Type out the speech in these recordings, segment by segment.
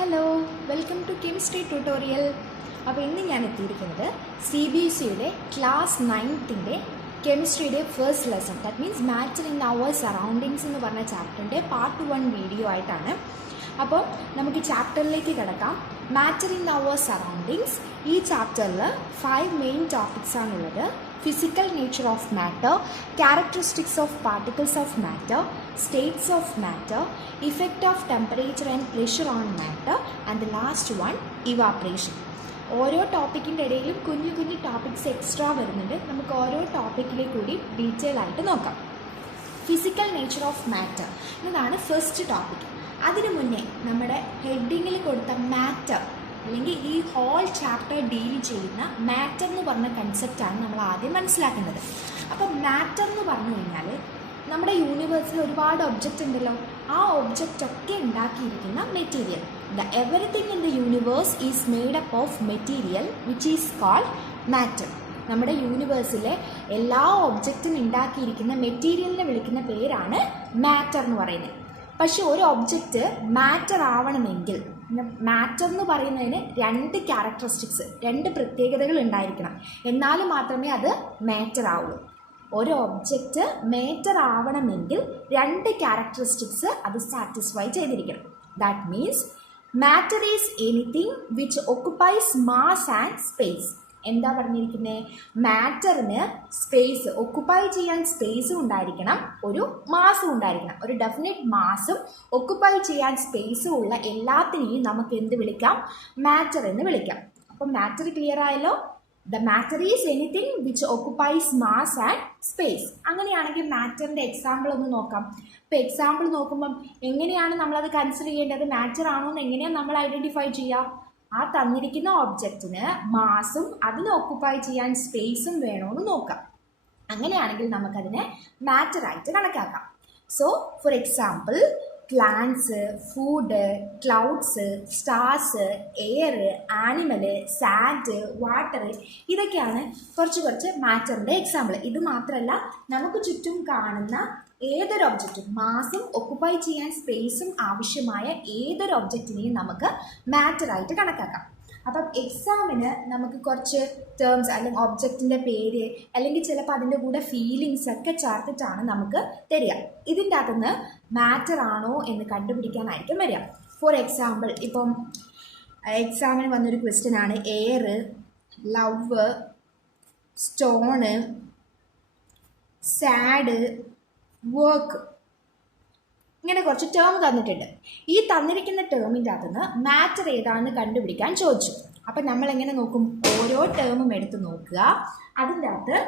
Hello, welcome to chemistry tutorial. അപ്പോൾ ഇന്ന് ഞാൻ എത്തിയിരിക്കുന്നത് CBSEയുടെ ക്ലാസ് 9ൻ്റെ കെമിസ്ട്രിയുടെ first lesson, that means matter in our surroundings എന്ന് പറഞ്ഞ ചാപ്റ്ററിൻ്റെ പാർട്ട് 1 വീഡിയോ ആയിട്ടാണ്. അപ്പോൾ നമുക്ക് ചാപ്റ്ററിലേക്ക് കിടക്കാം. Matter in our surroundings. ഈ ചാപ്റ്ററിൽ 5 മെയിൻ ടോപ്പിക്സ് ആണുള്ളത്. Physical nature of matter, characteristics of particles of matter, states of matter, effect of temperature and pressure on matter, and the last one, evaporation. ഓരോ ടോപ്പിക്കിൻ്റെ ഇടയിലും കുഞ്ഞു കുഞ്ഞു ടോപ്പിക്സ് എക്സ്ട്രാ വരുന്നുണ്ട്. നമുക്ക് ഓരോ ടോപ്പിക്കിലെ കൂടി ഡീറ്റെയിൽ ആയിട്ട് നോക്കാം. ഫിസിക്കൽ നേച്ചർ ഓഫ് മാറ്റർ എന്നതാണ് ഫസ്റ്റ് ടോപ്പിക്. അതിനു മുന്നേ നമ്മുടെ ഹെഡിങ്ങിൽ കൊടുത്ത മാറ്റർ അല്ലെങ്കിൽ ഈ ഹോൾ ചാപ്റ്റർ ഡീൽ ചെയ്യുന്ന മാറ്റർ എന്ന് പറഞ്ഞ കൺസെപ്റ്റാണ് നമ്മൾ ആദ്യം മനസ്സിലാക്കുന്നത്. അപ്പോൾ മാറ്റർ എന്ന് പറഞ്ഞു കഴിഞ്ഞാൽ നമ്മുടെ യൂണിവേഴ്സിൽ ഒരുപാട് ഒബ്ജക്റ്റ് ഉണ്ടല്ലോ, ആ ഒബ്ജക്റ്റ് ഒക്കെ ഉണ്ടാക്കിയിരിക്കുന്ന material. Everything in the universe is made up of material which is called matter. നമ്മുടെ യൂണിവേഴ്സിലെ എല്ലാ ഒബ്ജക്റ്റും ഉണ്ടാക്കിയിരിക്കുന്ന മെറ്റീരിയലിനെ വിളിക്കുന്ന പേരാണ് മാറ്റർ എന്ന് പറയുന്നത്. പക്ഷെ ഒരു ഒബ്ജക്റ്റ് മാറ്റർ ആവണമെങ്കിൽ, മാറ്റർ എന്ന് പറയുന്നതിന് 2 ക്യാരക്ടറിസ്റ്റിക്സ്, 2 പ്രത്യേകതകൾ ഉണ്ടായിരിക്കണം. എന്നാൽ മാത്രമേ അത് മാറ്റർ ആവുള്ളൂ. ഒരു ഒബ്ജക്റ്റ് മാറ്റർ ആവണമെങ്കിൽ 2 ക്യാരക്ടറിസ്റ്റിക്സ് അത് സാറ്റിസ്ഫൈ ചെയ്തിരിക്കണം. That means matter is anything which ഒക്കുപ്പൈസ് mass and space. എന്താ പറഞ്ഞിരിക്കുന്നത്? മാറ്ററിന് സ്പേസ്, ഒക്കുപ്പൈ ചെയ്യാൻ സ്പേസും ഉണ്ടായിരിക്കണം, ഒരു മാസും ഉണ്ടായിരിക്കണം. ഒരു ഡെഫിനിറ്റ് മാസും ഒക്കുപ്പൈ ചെയ്യാൻ സ്പേസും ഉള്ള എല്ലാത്തിനെയും നമുക്ക് എന്ത് വിളിക്കാം? മാറ്റർ എന്ന് വിളിക്കാം. അപ്പം മാറ്റർ ക്ലിയർ ആയല്ലോ. The matter is anything which ഒക്കുപ്പൈസ് mass and space. അങ്ങനെയാണെങ്കിൽ മാറ്ററിൻ്റെ എക്സാമ്പിൾ ഒന്ന് നോക്കാം. ഇപ്പോൾ എക്സാമ്പിൾ നോക്കുമ്പം എങ്ങനെയാണ് നമ്മളത് കൺസിഡർ ചെയ്യേണ്ടത്? മാറ്റർ ആണോ എന്ന് എങ്ങനെയാണ് നമ്മൾ ഐഡൻറ്റിഫൈ ചെയ്യുക? ആ തന്നിരിക്കുന്ന ഒബ്ജക്റ്റിന് മാസും അതിന് ഓക്കുപ്പൈ ചെയ്യാൻ സ്പേസും വേണമെന്ന് നോക്കാം. അങ്ങനെയാണെങ്കിൽ നമുക്കതിനെ മാറ്ററായിട്ട് കണക്കാക്കാം. So for example, plants, food, clouds, stars, air, animal, sand, water, ഇതൊക്കെയാണ് കുറച്ച് മാറ്ററിൻ്റെ എക്സാമ്പിൾ. ഇത് മാത്രമല്ല, നമുക്ക് ചുറ്റും കാണുന്ന ഏതൊരു ഒബ്ജക്റ്റും മാസും ഒക്കുപ്പൈ ചെയ്യാൻ സ്പേസും ആവശ്യമായ ഏതൊരു ഒബ്ജക്റ്റിനെയും നമുക്ക് മാറ്ററായിട്ട് കണക്കാക്കാം. അപ്പം എക്സാമിന് നമുക്ക് കുറച്ച് ടേംസ് അല്ലെങ്കിൽ ഒബ്ജക്റ്റിൻ്റെ പേര് അല്ലെങ്കിൽ ചിലപ്പോൾ അതിൻ്റെ കൂടെ ഫീലിങ്സ് ഒക്കെ ചേർത്തിട്ടാണ് നമുക്ക് തരിക. ഇതിൻ്റെ അകത്തുനിന്ന് മാറ്റർ ആണോ എന്ന് കണ്ടുപിടിക്കാനായിരിക്കും വരിക. ഫോർ എക്സാമ്പിൾ, ഇപ്പം എക്സാമിന് വന്നൊരു ക്വസ്റ്റ്യൻ ആണ് air, love, stone, sad, work, ഇങ്ങനെ കുറച്ച് ടേം തന്നിട്ടുണ്ട്. ഈ തന്നിരിക്കുന്ന ടേമിൻ്റെ അകത്തുനിന്ന് മാറ്റർ ഏതാണെന്ന് കണ്ടുപിടിക്കാൻ ചോദിച്ചു. അപ്പം നമ്മൾ എങ്ങനെ നോക്കും? ഓരോ ടേമും എടുത്ത് നോക്കുക. അതിൻ്റെ അകത്ത്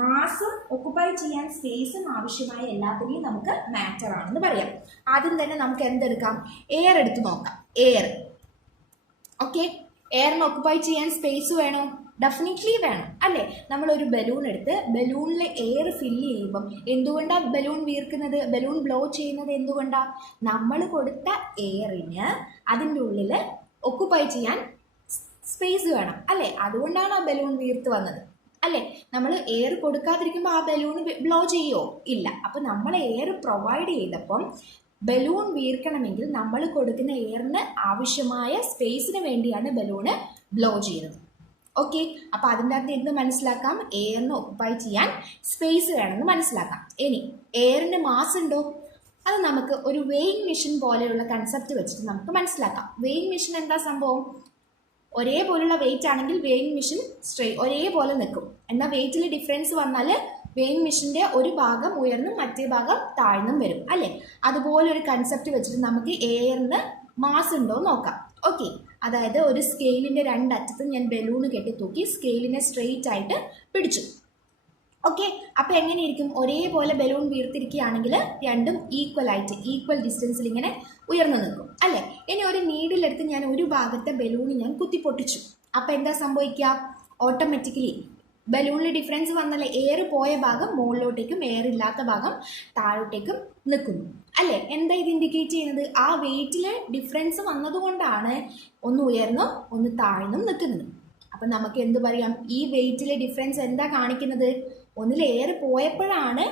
മാസും ഒക്കുപ്പൈ ചെയ്യാൻ സ്പേസും ആവശ്യമായ എല്ലാത്തിനെയും നമുക്ക് മാറ്റർ ആണെന്ന് പറയാം. ആദ്യം തന്നെ നമുക്ക് എന്തെടുക്കാം? എയർ എടുത്ത് നോക്കാം. Air, okay. എയറിന് ഒക്കുപ്പൈ ചെയ്യാൻ സ്പേസ് വേണോ? ഡെഫിനറ്റ്ലി വേണം, അല്ലേ? നമ്മളൊരു ബലൂൺ എടുത്ത് ബലൂണിൽ എയർ ഫില്ല് ചെയ്യുമ്പം എന്തുകൊണ്ടാണ് ബലൂൺ വീർക്കുന്നത്, ബലൂൺ ബ്ലോ ചെയ്യുന്നത്? എന്തുകൊണ്ടാണ്? നമ്മൾ കൊടുത്ത എയറിന് അതിൻ്റെ ഉള്ളിൽ ഒക്കുപ്പൈ ചെയ്യാൻ സ്പേസ് വേണം, അല്ലേ? അതുകൊണ്ടാണ് ആ ബലൂൺ വീർത്ത് വന്നത്, അല്ലേ? നമ്മൾ എയർ കൊടുക്കാതിരിക്കുമ്പോൾ ആ ബലൂൺ ബ്ലോ ചെയ്യുമോ? ഇല്ല. അപ്പം നമ്മൾ എയർ പ്രൊവൈഡ് ചെയ്തപ്പം ബലൂൺ വീർക്കണമെങ്കിൽ നമ്മൾ കൊടുക്കുന്ന എയറിന് ആവശ്യമായ സ്പേസിന് വേണ്ടിയാണ് ബലൂണ് ബ്ലോ ചെയ്യുന്നത്. ഓക്കെ. അപ്പോൾ അതിൻ്റെ അകത്ത് എന്ത് മനസ്സിലാക്കാം? എയറിന് ഒക്കുപ്പൈ ചെയ്യാൻ സ്പേസ് വേണമെന്ന് മനസ്സിലാക്കാം. ഇനി എയറിന് മാസ് ഉണ്ടോ? അത് നമുക്ക് ഒരു വെയിങ് മെഷീൻ പോലെയുള്ള കൺസെപ്റ്റ് വെച്ചിട്ട് നമുക്ക് മനസ്സിലാക്കാം. വെയിങ് മെഷീൻ എന്താ സംഭവം? ഒരേപോലുള്ള വെയിറ്റ് ആണെങ്കിൽ വെയിങ് മെഷീൻ ഒരേപോലെ നിൽക്കും. എന്നാൽ വെയിറ്റിൽ ഡിഫറൻസ് വന്നാൽ വെയിങ് മെഷീൻ്റെ ഒരു ഭാഗം ഉയർന്നും മറ്റേ ഭാഗം താഴ്ന്നും വരും, അല്ലേ? അതുപോലൊരു കൺസെപ്റ്റ് വെച്ചിട്ട് നമുക്ക് എയറിന് മാസ് ഉണ്ടോ നോക്കാം. ഓക്കെ. അതായത് ഒരു സ്കെയിലിൻ്റെ 2 അറ്റത്തും ഞാൻ ബലൂണ് കെട്ടി തൂക്കി സ്കെയിലിനെ സ്ട്രെയിറ്റ് ആയിട്ട് പിടിച്ചു. ഓക്കെ. അപ്പോൾ എങ്ങനെയിരിക്കും? ഒരേപോലെ ബലൂൺ വീർത്തിരിക്കുകയാണെങ്കിൽ രണ്ടും ഈക്വൽ ഡിസ്റ്റൻസിൽ ഇങ്ങനെ ഉയർന്നു നിൽക്കും, അല്ലേ? ഇനി ഒരു നീഡിലെടുത്ത് ഞാൻ ഒരു ഭാഗത്തെ ബലൂണ് ഞാൻ കുത്തി പൊട്ടിച്ചു. അപ്പോൾ എന്താ സംഭവിക്കുക? ഓട്ടോമാറ്റിക്കലി ബലൂണിൽ ഡിഫറൻസ് വന്നാലേ എയർ പോയ ഭാഗം മുകളിലോട്ടേക്കും എയർ ഇല്ലാത്ത ഭാഗം താഴോട്ടേക്കും നിൽക്കുന്നു, അല്ലേ? എന്താ ഇത് ഇൻഡിക്കേറ്റ് ചെയ്യുന്നത്? ആ വെയിറ്റിൽ ഡിഫറൻസ് വന്നതുകൊണ്ടാണ് ഒന്ന് ഉയർന്നും ഒന്ന് താഴ്ന്നും നിൽക്കുന്നത്. അപ്പം നമുക്ക് എന്ത് പറയാം? ഈ വെയിറ്റിലെ ഡിഫറൻസ് എന്താ കാണിക്കുന്നത്? ഒന്നിൽ എയർ പോയപ്പോഴാണ്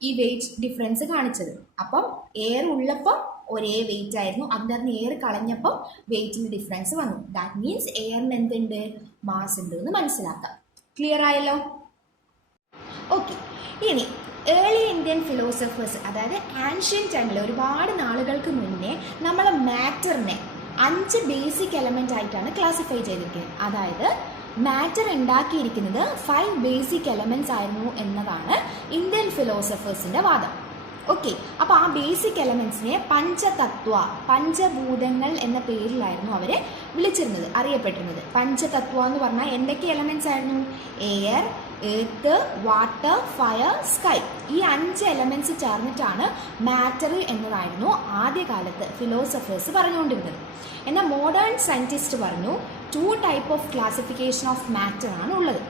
ഈ വെയിറ്റ് ഡിഫറൻസ് കാണിച്ചത്. അപ്പം എയർ ഉള്ളപ്പോൾ ഒരേ വെയിറ്റ് ആയിരുന്നു. അതിനകത്ത് എയർ കളഞ്ഞപ്പോൾ വെയിറ്റിന് ഡിഫറൻസ് വന്നു. ദാറ്റ് മീൻസ് എയറിന് എന്തുണ്ട്, മാസ് ഉണ്ട് എന്ന് മനസ്സിലാക്കാം. ക്ലിയർ ആയല്ലോ? ഓക്കെ. ഇനി ഏർലി ഇന്ത്യൻ ഫിലോസഫേഴ്സ്, അതായത് ആൻഷ്യൻ ടൈമിൽ ഒരുപാട് നാളുകൾക്ക് മുന്നേ നമ്മൾ മാറ്ററിനെ 5 ബേസിക് എലമെൻ്റ് ആയിട്ടാണ് ക്ലാസിഫൈ ചെയ്തിരിക്കുന്നത്. അതായത് മാറ്റർ ഉണ്ടാക്കിയിരിക്കുന്നത് 5 ബേസിക് എലമെൻറ്റ്സ് ആയിരുന്നു എന്നതാണ് ഇന്ത്യൻ ഫിലോസഫേഴ്സിൻ്റെ വാദം. ഓക്കെ. അപ്പോൾ ആ ബേസിക് എലമെൻറ്റ്സിനെ പഞ്ചതത്വ, പഞ്ചഭൂതങ്ങൾ എന്ന പേരിലായിരുന്നു അവരെ വിളിച്ചിരുന്നത്, അറിയപ്പെട്ടിരുന്നത്. പഞ്ചതത്വ എന്ന് പറഞ്ഞാൽ എന്തൊക്കെ എലമെൻറ്റ്സ് ആയിരുന്നു? Air, earth, water, fire, sky. ഈ 5 എലമെൻറ്റ്സ് ചേർന്നിട്ടാണ് മാറ്റർ എന്നതായിരുന്നു ആദ്യകാലത്ത് ഫിലോസഫേഴ്സ് പറഞ്ഞുകൊണ്ടിരുന്നത്. എന്നാൽ മോഡേൺ സയൻറ്റിസ്റ്റ് പറഞ്ഞു 2 type of classification of matter ആണ് ഉള്ളത്.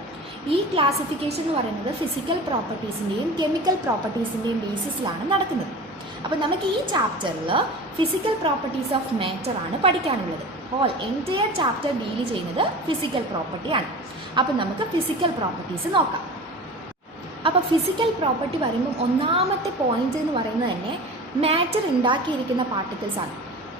ഈ ക്ലാസിഫിക്കേഷൻ എന്ന് പറയുന്നത് ഫിസിക്കൽ പ്രോപ്പർട്ടീസിൻ്റെയും കെമിക്കൽ പ്രോപ്പർട്ടീസിൻ്റെയും ബേസിസിലാണ് നടക്കുന്നത്. അപ്പോൾ നമുക്ക് ഈ ചാപ്റ്ററിൽ ഫിസിക്കൽ പ്രോപ്പർട്ടീസ് ഓഫ് മാറ്റർ ആണ് പഠിക്കാനുള്ളത്. എൻറ്റയർ ചാപ്റ്റർ ഡീൽ ചെയ്യുന്നത് ഫിസിക്കൽ പ്രോപ്പർട്ടിയാണ്. അപ്പോൾ നമുക്ക് ഫിസിക്കൽ പ്രോപ്പർട്ടീസ് നോക്കാം. അപ്പോൾ ഫിസിക്കൽ പ്രോപ്പർട്ടി പറയുമ്പോൾ ഒന്നാമത്തെ പോയിന്റ് എന്ന് പറയുന്നത് തന്നെ മാറ്റർ ഉണ്ടാക്കിയിരിക്കുന്ന പാർട്ടിക്കിൾസ് ആണ്.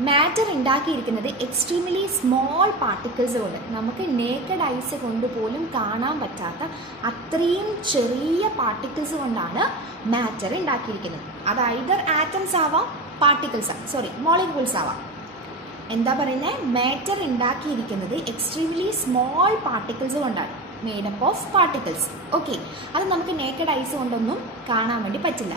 മാറ്റർ ഉണ്ടാക്കിയിരിക്കുന്നത് എക്സ്ട്രീംലി സ്മോൾ പാർട്ടിക്കിൾസ് കൊണ്ട്, നമുക്ക് നേക്കഡ് ഐസ് കൊണ്ട് പോലും കാണാൻ പറ്റാത്ത അത്രയും ചെറിയ പാർട്ടിക്കിൾസ് കൊണ്ടാണ് മാറ്റർ ഉണ്ടാക്കിയിരിക്കുന്നത്. അത് ഐദർ ആറ്റംസ് ആവാം, മോളിക്യൂൾസ് ആവാം. എന്താ പറയുന്നത്? മാറ്റർ ഉണ്ടാക്കിയിരിക്കുന്നത് എക്സ്ട്രീംലി സ്മോൾ പാർട്ടിക്കിൾസ് കൊണ്ടാണ്, മേഡപ്പ് ഓഫ് പാർട്ടിക്കിൾസ്. ഓക്കെ. അത് നമുക്ക് നേക്കഡ് ഐസ് കൊണ്ടൊന്നും കാണാൻ വേണ്ടി പറ്റില്ല.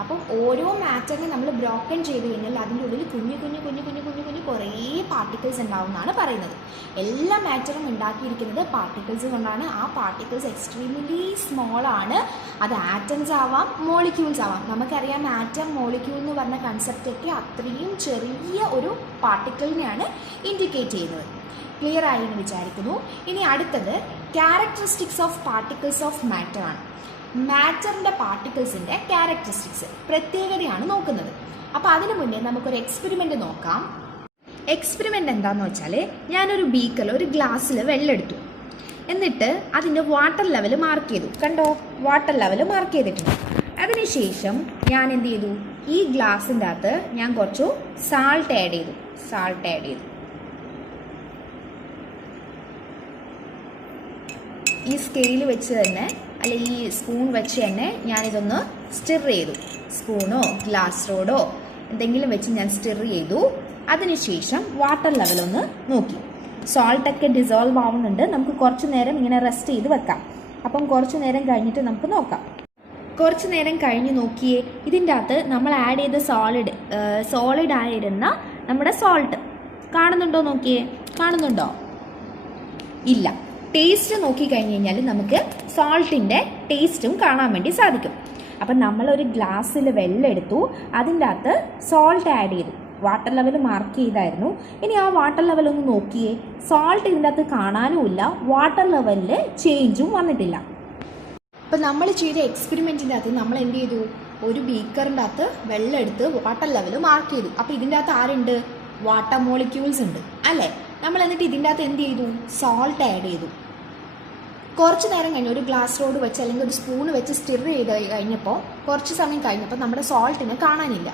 അപ്പം ഓരോ മാറ്ററിനെ നമ്മൾ ബ്രോക്കൺ ചെയ്ത് കഴിഞ്ഞാൽ അതിൻ്റെ ഉള്ളിൽ കുഞ്ഞു കുഞ്ഞു കുഞ്ഞു കുഞ്ഞു കുഞ്ഞു കുഞ്ഞു കുറേ പാർട്ടിക്കിൾസ് ഉണ്ടാവും എന്നാണ് പറയുന്നത്. എല്ലാ മാറ്ററും ഉണ്ടാക്കിയിരിക്കുന്നത് പാർട്ടിക്കിൾസ് കൊണ്ടാണ്. ആ പാർട്ടിക്കിൾസ് എക്സ്ട്രീംലി സ്മോൾ ആണ്. അത് ആറ്റംസ് ആവാം, മോളിക്യൂൾസ് ആവാം. നമുക്കറിയാം ആറ്റം, മോളിക്യൂൾ എന്ന് പറഞ്ഞ കൺസെപ്റ്റൊക്കെ അത്രയും ചെറിയ ഒരു പാർട്ടിക്കിളിനെയാണ് ഇൻഡിക്കേറ്റ് ചെയ്യുന്നത്. ക്ലിയർ ആയി എന്ന് വിചാരിക്കുന്നു. ഇനി അടുത്തത് characteristics of particles of matter ആണ്. മാറ്ററിൻ്റെ പാർട്ടിക്കിൾസിൻ്റെ ക്യാരക്ടറിസ്റ്റിക്സ്, പ്രത്യേകതയാണ് നോക്കുന്നത്. അപ്പോൾ അതിനു മുന്നേ നമുക്കൊരു എക്സ്പെരിമെൻ്റ് നോക്കാം. എക്സ്പെരിമെൻ്റ് എന്താണെന്ന് വെച്ചാൽ, ഞാനൊരു ബീക്കറിൽ, ഒരു ഗ്ലാസ്സിൽ വെള്ളം എടുത്തു. എന്നിട്ട് അതിൻ്റെ വാട്ടർ ലെവൽ മാർക്ക് ചെയ്തു. കണ്ടോ? വാട്ടർ ലെവൽ മാർക്ക് ചെയ്തിട്ടുണ്ട്. അതിനുശേഷം ഞാൻ എന്ത് ചെയ്തു? ഈ ഗ്ലാസിൻ്റെ അകത്ത് ഞാൻ കുറച്ച് സാൾട്ട് ആഡ് ചെയ്തു. ഈ സ്കെയിൽ വെച്ച് തന്നെ, അല്ലെ ഈ സ്പൂൺ വെച്ച് തന്നെ ഞാനിതൊന്ന് സ്റ്റിർ ചെയ്തു. സ്പൂണോ ഗ്ലാസ് റോഡോ എന്തെങ്കിലും വെച്ച് ഞാൻ സ്റ്റിർ ചെയ്തു. അതിനുശേഷം വാട്ടർ ലെവലൊന്ന് നോക്കി. സോൾട്ടൊക്കെ ഡിസോൾവ് ആവുന്നുണ്ട്. നമുക്ക് കുറച്ച് നേരം ഇങ്ങനെ റെസ്റ്റ് ചെയ്ത് വെക്കാം. അപ്പം കുറച്ച് നേരം കഴിഞ്ഞിട്ട് നമുക്ക് നോക്കാം. കുറച്ച് നേരം കഴിഞ്ഞ് നോക്കിയേ, ഇതിൻ്റെ അകത്ത് നമ്മൾ ആഡ് ചെയ്ത സോളിഡ് ആയിരുന്ന നമ്മുടെ സോൾട്ട് കാണുന്നുണ്ടോ? നോക്കിയേ, കാണുന്നുണ്ടോ? ഇല്ല. ടേസ്റ്റ് നോക്കിക്കഴിഞ്ഞ് കഴിഞ്ഞാൽ നമുക്ക് സോൾട്ടിൻ്റെ ടേസ്റ്റും കാണാൻ വേണ്ടി സാധിക്കും. അപ്പം നമ്മളൊരു ഗ്ലാസ്സിൽ വെള്ളം എടുത്തു, അതിൻ്റെ അകത്ത് സോൾട്ട് ആഡ് ചെയ്തു, വാട്ടർ ലെവൽ മാർക്ക് ചെയ്തായിരുന്നു. ഇനി ആ വാട്ടർ ലെവൽ ഒന്ന് നോക്കിയേ, സോൾട്ട് ഇതിൻ്റെ അകത്ത് കാണാനുമില്ല, വാട്ടർ ലെവലിൽ ചേഞ്ചും വന്നിട്ടില്ല. അപ്പം നമ്മൾ ചെയ്ത എക്സ്പെരിമെൻറ്റിൻ്റെ അകത്ത് നമ്മൾ എന്ത് ചെയ്തു? ഒരു ബീക്കറിൻ്റെ അകത്ത് വെള്ളം എടുത്ത് വാട്ടർ ലെവൽ മാർക്ക് ചെയ്തു. അപ്പോൾ ഇതിൻ്റെ അകത്ത് ആരുണ്ട്? വാട്ടർ മോളിക്യൂൾസ് ഉണ്ട് അല്ലേ? നമ്മൾ എന്നിട്ട് ഇതിൻ്റെ അകത്ത് എന്ത് ചെയ്തു? സോൾട്ട് ആഡ് ചെയ്തു. കുറച്ച് നേരം കഴിഞ്ഞ് ഒരു ഗ്ലാസ് റോഡ് വെച്ച് അല്ലെങ്കിൽ ഒരു സ്പൂൺ വെച്ച് സ്റ്റിർ ചെയ്ത് കഴിഞ്ഞപ്പോൾ, കുറച്ച് സമയം കഴിഞ്ഞപ്പോൾ നമ്മുടെ സോൾട്ടിനെ കാണാനില്ല.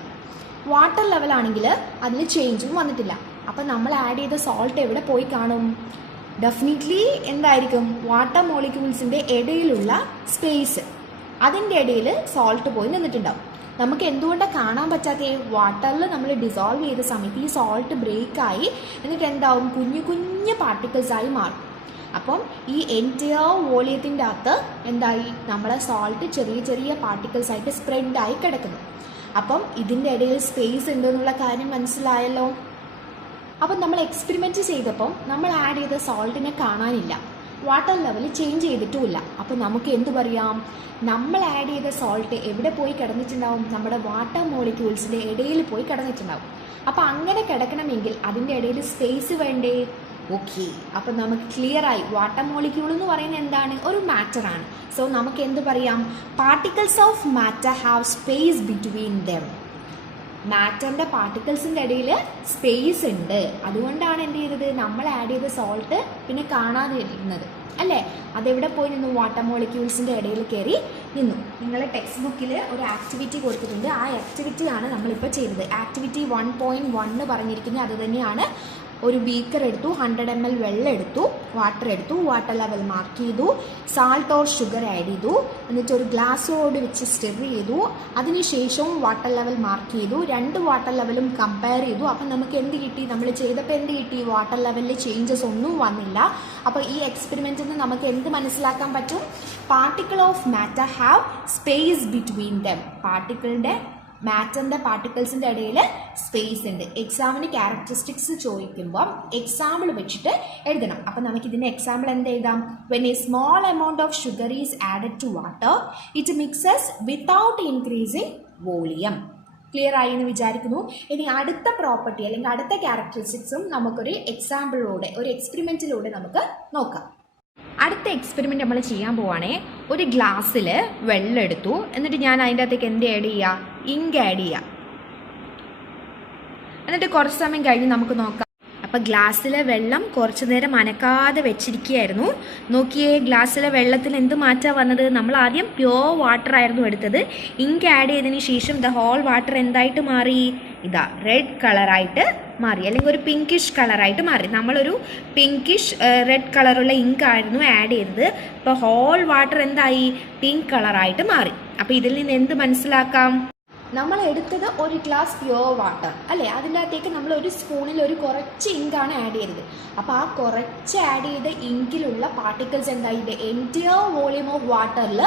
വാട്ടർ ലെവലാണെങ്കിൽ അതിൽ ചേഞ്ചും വന്നിട്ടില്ല. അപ്പം നമ്മൾ ആഡ് ചെയ്ത സോൾട്ട് എവിടെ പോയി കാണും? ഡെഫിനറ്റ്ലി എന്തായിരിക്കും? വാട്ടർ മോളിക്യൂൾസിൻ്റെ ഇടയിലുള്ള സ്പേസ്, അതിൻ്റെ ഇടയിൽ സോൾട്ട് പോയി നിന്നിട്ടുണ്ടാവും. നമുക്ക് എന്തുകൊണ്ടാണ് കാണാൻ പറ്റാത്ത? വാട്ടറിൽ നമ്മൾ ഡിസോൾവ് ചെയ്ത സമയത്ത് ഈ സോൾട്ട് ബ്രേക്കായി എന്നിട്ട് എന്താവും? കുഞ്ഞു കുഞ്ഞു പാർട്ടിക്കിൾസായി മാറും. അപ്പം ഈ എൻറ്റയർ വോളിയത്തിൻ്റെ അകത്ത് എന്തായി? നമ്മളെ സോൾട്ട് ചെറിയ ചെറിയ പാർട്ടിക്കിൾസ് ആയിട്ട് സ്പ്രെഡായി കിടക്കുന്നു. അപ്പം ഇതിൻ്റെ ഇടയിൽ സ്പേസ് ഉണ്ടെന്നുള്ള കാര്യം മനസ്സിലായല്ലോ. അപ്പം നമ്മൾ എക്സ്പെരിമെൻറ്റ് ചെയ്തപ്പം നമ്മൾ ആഡ് ചെയ്ത സോൾട്ടിനെ കാണാനില്ല, വാട്ടർ ലെവൽ ചേഞ്ച് ചെയ്തിട്ടുമില്ല. അപ്പോൾ നമുക്ക് എന്ത് പറയാം? നമ്മൾ ആഡ് ചെയ്ത സോൾട്ട് എവിടെ പോയി കിടന്നിട്ടുണ്ടാവും? നമ്മുടെ വാട്ടർ മോളിക്യൂൾസിൻ്റെ ഇടയിൽ പോയി കിടന്നിട്ടുണ്ടാവും. അപ്പോൾ അങ്ങനെ കിടക്കണമെങ്കിൽ അതിൻ്റെ ഇടയിൽ സ്പേസ് വേണ്ടേ? ഓക്കെ. അപ്പം നമുക്ക് ക്ലിയർ ആയി, വാട്ടർ മോളിക്യൂൾ എന്ന് പറയുന്നത് എന്താണ്? ഒരു മാറ്റർ ആണ്. സോ നമുക്ക് എന്ത് പറയാം? Particles of matter have space between them. മാറ്ററിൻ്റെ പാർട്ടിക്കിൾസിൻ്റെ ഇടയിൽ സ്പേസ് ഉണ്ട്. അതുകൊണ്ടാണ് എന്ത് ചെയ്തത്, നമ്മൾ ആഡ് ചെയ്ത സോൾട്ട് പിന്നെ കാണാതെ ഇരുന്നത് അല്ലേ. അതെവിടെ പോയി നിന്നു, വാട്ടർ മോളിക്യൂൾസിൻ്റെ ഇടയിൽ കയറി നിന്നു. നിങ്ങളെ ടെക്സ്റ്റ് ബുക്കിൽ ഒരു ആക്ടിവിറ്റി കൊടുത്തിട്ടുണ്ട്. ആ ആക്ടിവിറ്റിയാണ് നമ്മളിപ്പോൾ ചെയ്തത്. ആക്ടിവിറ്റി 1.1 പറഞ്ഞിരിക്കുന്നത് അത് തന്നെയാണ്. ഒരു ബീക്കർ എടുത്തു, 100 ml വെള്ളം എടുത്തു, വാട്ടർ ലെവൽ മാർക്ക് ചെയ്തു, സാൾട്ട് ഓർ ഷുഗർ ആഡ് ചെയ്തു, എന്നിട്ട് ഒരു ഗ്ലാസ്സോട് വെച്ച് സ്റ്റിർ ചെയ്തു. അതിനുശേഷം വാട്ടർ ലെവൽ മാർക്ക് ചെയ്തു, 2 വാട്ടർ ലെവലും കമ്പയർ ചെയ്തു. അപ്പം നമുക്ക് എന്ത് കിട്ടി, നമ്മൾ ചെയ്തപ്പോൾ എന്ത് കിട്ടി, വാട്ടർ ലെവലിൽ ചേഞ്ചസ് ഒന്നും വന്നില്ല. അപ്പോൾ ഈ എക്സ്പെരിമെൻറ്റിൽ നിന്ന് നമുക്ക് എന്ത് മനസ്സിലാക്കാൻ പറ്റും, particle of matter have space between them. മാറ്ററിൻ്റെ പാർട്ടിക്കിൾസിൻ്റെ ഇടയിൽ സ്പേസ് ഉണ്ട്. എക്സാമിന് ക്യാരക്ടറിസ്റ്റിക്സ് ചോദിക്കുമ്പോൾ എക്സാമ്പിൾ വെച്ചിട്ട് എഴുതണം. അപ്പം നമുക്കിതിൻ്റെ എക്സാമ്പിൾ എന്ത് എഴുതാം, when a small amount of sugar is added to water it mixes without increasing volume. Clear ആയി എന്ന് വിചാരിക്കുന്നു. ഇനി അടുത്ത പ്രോപ്പർട്ടി അല്ലെങ്കിൽ അടുത്ത ക്യാരക്ടറിസ്റ്റിക്സും നമുക്കൊരു എക്സാമ്പിളിലൂടെ, ഒരു എക്സ്പെരിമെൻറ്റിലൂടെ നമുക്ക് നോക്കാം. അടുത്ത എക്സ്പെരിമെൻറ്റ് നമ്മൾ ചെയ്യാൻ പോവുകയാണേ. ഒരു ഗ്ലാസ്സിൽ വെള്ളം എടുത്തു, എന്നിട്ട് ഞാൻ അതിൻ്റെ അകത്തേക്ക് എന്ത് ആഡ് ചെയ്യുക, ഇങ്ക് ആഡ് ചെയ്യുക. എന്നിട്ട് കുറച്ച് സമയം കഴിഞ്ഞ് നമുക്ക് നോക്കാം. അപ്പോൾ ഗ്ലാസ്സിലെ വെള്ളം കുറച്ച് നേരം അനക്കാതെ വെച്ചിരിക്കുകയായിരുന്നു. നോക്കിയേ, ഗ്ലാസ്സിലെ വെള്ളത്തിൽ എന്ത് മാറ്റമാണ് വന്നത്, നമ്മൾ ആദ്യം പ്യുവർ വാട്ടർ ആയിരുന്നു എടുത്തത്. ഇങ്ക് ആഡ് ചെയ്തതിന് ശേഷം ദ ഹോൾ വാട്ടർ എന്തായിട്ട് മാറി, ഇതാ റെഡ് കളറായിട്ട് മാറി, അല്ലെങ്കിൽ ഒരു പിങ്കിഷ് കളറായിട്ട് മാറി. നമ്മളൊരു പിങ്കിഷ് റെഡ് കളറുള്ള ഇങ്ക് ആയിരുന്നു ആഡ് ചെയ്തത്. ഇപ്പോൾ ഹോൾ വാട്ടർ എന്തായി, പിങ്ക് കളറായിട്ട് മാറി. അപ്പോൾ ഇതിൽ നിന്ന് എന്ത് മനസ്സിലാക്കാം, നമ്മൾ എടുത്തത് ഒരു ഗ്ലാസ് പ്യുവർ വാട്ടർ അല്ലേ, അതിൻ്റെ അകത്തേക്ക് നമ്മൾ ഒരു സ്പൂണിൽ ഒരു കുറച്ച് ഇങ്കാണ് ആഡ് ചെയ്തത്. അപ്പോൾ ആ കുറച്ച് ആഡ് ചെയ്ത ഇങ്കിലുള്ള പാർട്ടിക്കിൾസ് എന്തായി, ഇത് എൻറ്റയർ വോളിയം ഓഫ് വാട്ടറിൽ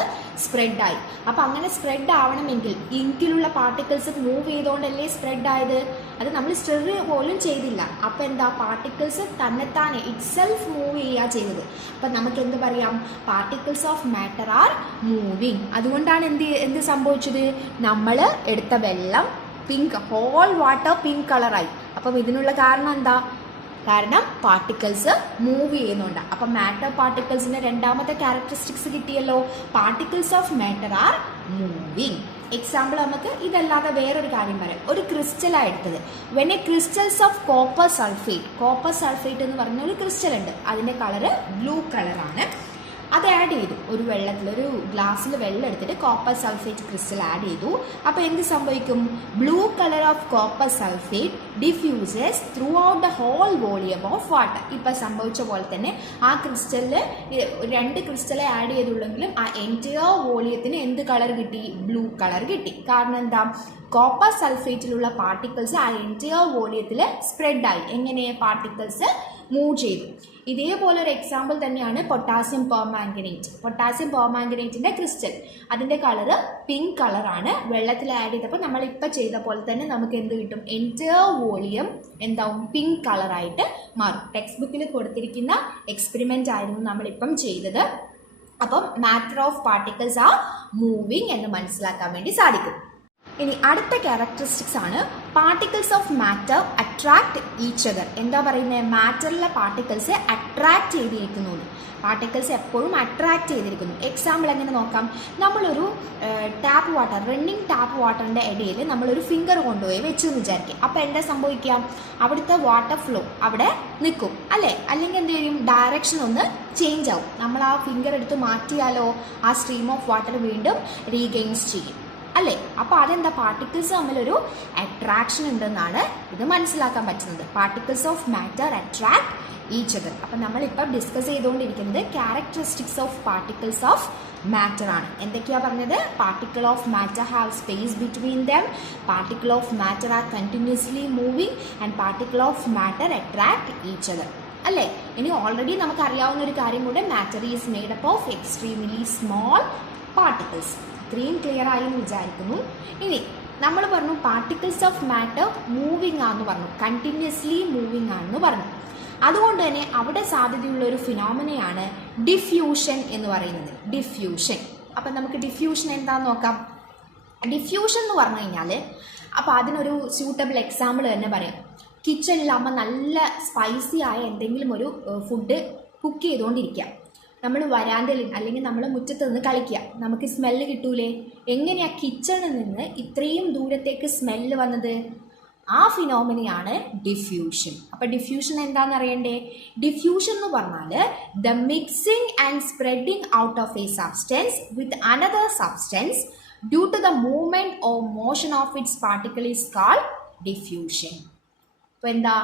സ്പ്രെഡായി. അപ്പോൾ അങ്ങനെ സ്പ്രെഡ് ആവണമെങ്കിൽ ഇങ്കിലുള്ള പാർട്ടിക്കിൾസ് മൂവ് ചെയ്തുകൊണ്ടല്ലേ സ്പ്രെഡ് ആയത്. അത് നമ്മൾ സ്റ്റിർ പോലും ചെയ്തില്ല. അപ്പോൾ എന്താ, പാർട്ടിക്കിൾസ് തന്നെത്താനെ ഇറ്റ്സെൽഫ് മൂവ് ചെയ്യുക ചെയ്തത്. അപ്പം നമുക്ക് എന്ത് പറയാം, particles of matter are moving. അതുകൊണ്ടാണ് എന്ത് സംഭവിച്ചത്, നമ്മൾ എടുത്ത വെള്ളം പിങ്ക്, ഹോൾ വാട്ടർ പിങ്ക് കളറായി. അപ്പം ഇതിനുള്ള കാരണം എന്താ, കാരണം പാർട്ടിക്കിൾസ് മൂവ് ചെയ്യുന്നുണ്ട്. അപ്പം മാറ്റർ പാർട്ടിക്കിൾസിൻ്റെ രണ്ടാമത്തെ ക്യാരക്ടറിസ്റ്റിക്സ് കിട്ടിയല്ലോ, particles of matter are moving. Example നമുക്ക് ഇതല്ലാതെ വേറൊരു കാര്യം പറയാം. ഒരു ക്രിസ്റ്റലാണ് എടുത്തത്. When A crystals of copper sulphate എന്ന് പറഞ്ഞ ഒരു ക്രിസ്റ്റൽ ഉണ്ട്, അതിൻ്റെ കളറ് ബ്ലൂ കളറാണ്. അത് ആഡ് ചെയ്തു, ഒരു ഗ്ലാസ്സിൽ വെള്ളം എടുത്തിട്ട് കോപ്പർ സൾഫേറ്റ് ക്രിസ്റ്റൽ ആഡ് ചെയ്തു. അപ്പോൾ എന്ത് സംഭവിക്കും, blue colour of copper sulphate diffuses throughout the whole volume of water. ഇപ്പം സംഭവിച്ച പോലെ തന്നെ ആ ക്രിസ്റ്റലിൽ 2 ക്രിസ്റ്റലെ ആഡ് ചെയ്തുള്ളെങ്കിലും ആ എൻറ്റയർ വോളിയത്തിന് എന്ത് കളർ കിട്ടി, ബ്ലൂ കളർ കിട്ടി. കാരണം എന്താ, കോപ്പർ സൾഫേറ്റിലുള്ള പാർട്ടിക്കിൾസ് ആ എൻറ്റയർ വോളിയത്തിൽ സ്പ്രെഡായി. എങ്ങനെ, പാർട്ടിക്കിൾസ് മൂവ് ചെയ്തു. ഇതേപോലെ ഒരു എക്സാമ്പിൾ തന്നെയാണ് പൊട്ടാസ്യം പെർമാംഗനേറ്റിൻ്റെ ക്രിസ്റ്റൽ. അതിൻ്റെ കളറ് പിങ്ക് കളറാണ്. വെള്ളത്തിൽ ആഡ് ചെയ്തപ്പോൾ നമ്മളിപ്പോൾ ചെയ്ത പോലെ തന്നെ നമുക്ക് എന്ത് കിട്ടും, എൻറ്റയർ വോളിയം എന്താവും, പിങ്ക് കളറായിട്ട് മാറും. ടെക്സ്റ്റ് ബുക്കിൽ കൊടുത്തിരിക്കുന്ന എക്സ്പെരിമെൻ്റ് ആയിരുന്നു നമ്മളിപ്പം ചെയ്തത്. അപ്പം matter of particles are moving എന്ന് മനസ്സിലാക്കാൻ വേണ്ടി സാധിക്കും. ഇനി അടുത്ത ക്യാരക്ടറിസ്റ്റിക്സ് ആണ്, particles of matter attract each other. എന്താ പറയുന്നത്, മാറ്ററിലെ പാർട്ടിക്കിൾസ് അട്രാക്ട് ചെയ്തിരിക്കുന്നു. പാർട്ടിക്കിൾസ് എപ്പോഴും അട്രാക്ട് ചെയ്തിരിക്കുന്നു. എക്സാമ്പിൾ എങ്ങനെ നോക്കാം, നമ്മളൊരു റണ്ണിങ് ടാപ്പ് വാട്ടറിൻ്റെ ഇടയിൽ നമ്മളൊരു ഫിംഗർ കൊണ്ടുപോയി വെച്ചു എന്ന് വിചാരിക്കും. അപ്പോൾ എന്താ സംഭവിക്കാം, അവിടുത്തെ വാട്ടർ ഫ്ലോ അവിടെ നിൽക്കും അല്ലേ, അല്ലെങ്കിൽ എന്ത് ചെയ്യും, ഡയറക്ഷൻ ഒന്ന് ചേഞ്ച് ആവും. നമ്മൾ ആ ഫിംഗർ എടുത്ത് മാറ്റിയാലോ ആ സ്ട്രീം ഓഫ് വാട്ടർ വീണ്ടും റീഗെയിൻസ് ചെയ്യും അല്ലേ. അപ്പോൾ അതെന്താ, പാർട്ടിക്കിൾസ് തമ്മിലൊരു അട്രാക്ഷൻ ഉണ്ടെന്നാണ് ഇത് മനസ്സിലാക്കാൻ പറ്റുന്നത്. Particles of matter attract each other. അപ്പം നമ്മളിപ്പം ഡിസ്കസ് ചെയ്തുകൊണ്ടിരിക്കുന്നത് characteristics of particles of matter ആണ്. എന്തൊക്കെയാണ് പറഞ്ഞത്, particle of matter have space between them, particle of matter are continuously moving and particle of matter attract each other അല്ലേ. ഇനി already നമുക്കറിയാവുന്ന ഒരു കാര്യം കൂടെ, matter is made up of extremely small particles. ഇത്രയും ക്ലിയർ ആയി എന്ന് വിചാരിക്കുന്നു. ഇനി നമ്മൾ പറഞ്ഞു പാർട്ടിക്കിൾസ് ഓഫ് മാറ്റർ മൂവിങ് ആണെന്ന് പറഞ്ഞു, കണ്ടിന്യൂസ്ലി മൂവിങ് ആണെന്ന് പറഞ്ഞു. അതുകൊണ്ട് തന്നെ അവിടെ സാധ്യതയുള്ള ഒരു ഫിനോമിനയാണ് ഡിഫ്യൂഷൻ എന്ന് പറയുന്നത്. ഡിഫ്യൂഷൻ. അപ്പം നമുക്ക് ഡിഫ്യൂഷൻ എന്താണെന്ന് നോക്കാം. ഡിഫ്യൂഷൻ എന്ന് പറഞ്ഞു കഴിഞ്ഞാൽ, അപ്പോൾ അതിനൊരു സ്യൂട്ടബിൾ എക്സാമ്പിൾ തന്നെ പറയാം. കിച്ചണിലാകുമ്പോൾ നല്ല സ്പൈസി ആയ എന്തെങ്കിലും ഒരു ഫുഡ് കുക്ക് ചെയ്തുകൊണ്ടിരിക്കുക. നമ്മൾ വരാന്തയിൽ അല്ലെങ്കിൽ നമ്മൾ മുറ്റത്ത് നിന്ന് കളിക്കുക, നമുക്ക് സ്മെല്ല് കിട്ടൂലേ? എങ്ങനെയാ കിച്ചണിൽ നിന്ന് ഇത്രയും ദൂരത്തേക്ക് സ്മെല്ല് വന്നത്? ആ ഫിനോമിനയാണ് ഡിഫ്യൂഷൻ. അപ്പോൾ ഡിഫ്യൂഷൻ എന്താണെന്ന് അറിയണ്ടേ? ഡിഫ്യൂഷൻ എന്ന് പറഞ്ഞാൽ the mixing and spreading out of a substance with another substance due to the movement or motion of its particle is called diffusion. അപ്പോൾ എന്താ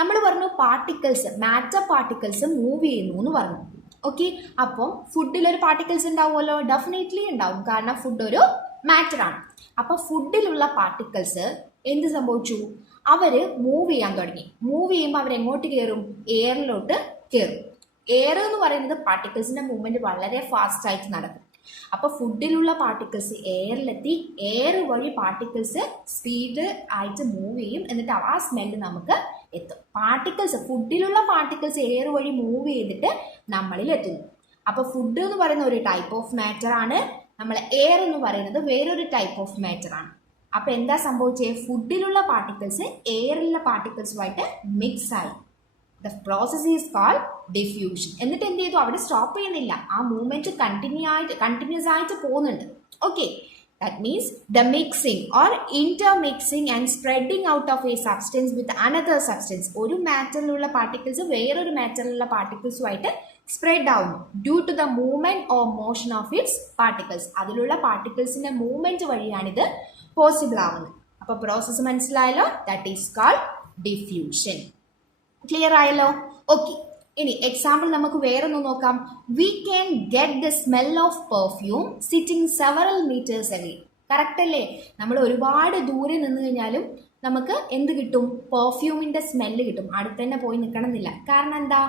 നമ്മൾ പറഞ്ഞു? പാർട്ടിക്കിൾസ്, മാറ്റർ പാർട്ടിക്കിൾസ് മൂവ് ചെയ്യുന്നു എന്ന് പറഞ്ഞു. ഓക്കെ, അപ്പം ഫുഡിലൊരു പാർട്ടിക്കിൾസ് ഉണ്ടാവുമല്ലോ? ഡെഫിനറ്റ്ലി ഉണ്ടാവും, കാരണം ഫുഡ് ഒരു മാറ്ററാണ്. അപ്പോൾ ഫുഡിലുള്ള പാർട്ടിക്കിൾസ് എന്ത് സംഭവിച്ചു? അവർ മൂവ് ചെയ്യാൻ തുടങ്ങി. മൂവ് ചെയ്യുമ്പോൾ അവരെങ്ങോട്ട് കയറും? എയറിലോട്ട് കയറും. എയർ എന്ന് പറയുന്നത് പാർട്ടിക്കിൾസിൻ്റെ മൂവ്മെൻറ്റ് വളരെ ഫാസ്റ്റായിട്ട് നടക്കും. അപ്പോൾ ഫുഡിലുള്ള പാർട്ടിക്കിൾസ് എയറിലെത്തി, എയർ വഴി പാർട്ടിക്കിൾസ് സ്പീഡ് ആയിട്ട് മൂവ് ചെയ്യും, എന്നിട്ട് ആ സ്മെല്ല് നമുക്ക് എത്തും. പാർട്ടിക്കിൾസ്, ഫുഡിലുള്ള പാർട്ടിക്കിൾസ് എയർ വഴി മൂവ് ചെയ്തിട്ട് നമ്മളിൽ എത്തുന്നു. അപ്പോൾ ഫുഡ് എന്ന് പറയുന്ന ഒരു ടൈപ്പ് ഓഫ് മാറ്റർ ആണ്, നമ്മൾ എയർ എന്ന് പറയുന്നത് വേറൊരു ടൈപ്പ് ഓഫ് മാറ്റർ ആണ്. അപ്പോൾ എന്താ സംഭവിച്ചത്? ഫുഡിലുള്ള പാർട്ടിക്കിൾസ് എയറിലുള്ള പാർട്ടിക്കിൾസുമായിട്ട് മിക്സ് ആയി. The process is called diffusion. എന്നിട്ട് എന്ത് ചെയ്തു? അവിടെ സ്റ്റോപ്പ് ചെയ്യുന്നില്ല, ആ മൂവ്മെന്റ് കണ്ടിന്യൂസ് ആയിട്ട് പോകുന്നുണ്ട്. Okay, that means the mixing or intermixing and spreading out of a substance with another substance. ഒരു മാറ്ററിലുള്ള പാർട്ടിക്കിൾസ് വേറൊരു മാറ്ററിലുള്ള പാർട്ടിക്കിൾസുമായിട്ട് സ്പ്രെഡ് ആവുന്നു due to the movement or motion of its particles. അതിലുള്ള പാർട്ടിക്കിൾസിന്റെ മൂവ്മെന്റ് വഴിയാണിത് പോസിബിൾ ആവുന്നത്. അപ്പോൾ പ്രോസസ്സ് മനസ്സിലായല്ലോ? That is called diffusion. Clear ആയല്ലോ? ഓക്കെ, ഇനി എക്സാമ്പിൾ നമുക്ക് വേറൊന്ന് നോക്കാം. We can get the smell of perfume sitting several metres away. Correct അല്ലേ? നമ്മൾ ഒരുപാട് ദൂരെ നിന്ന് കഴിഞ്ഞാലും നമുക്ക് എന്ത് കിട്ടും? പെർഫ്യൂമിന്റെ സ്മെല്ല് കിട്ടും. അടുത്ത് തന്നെ പോയി നിൽക്കണമെന്നില്ല. കാരണം എന്താ?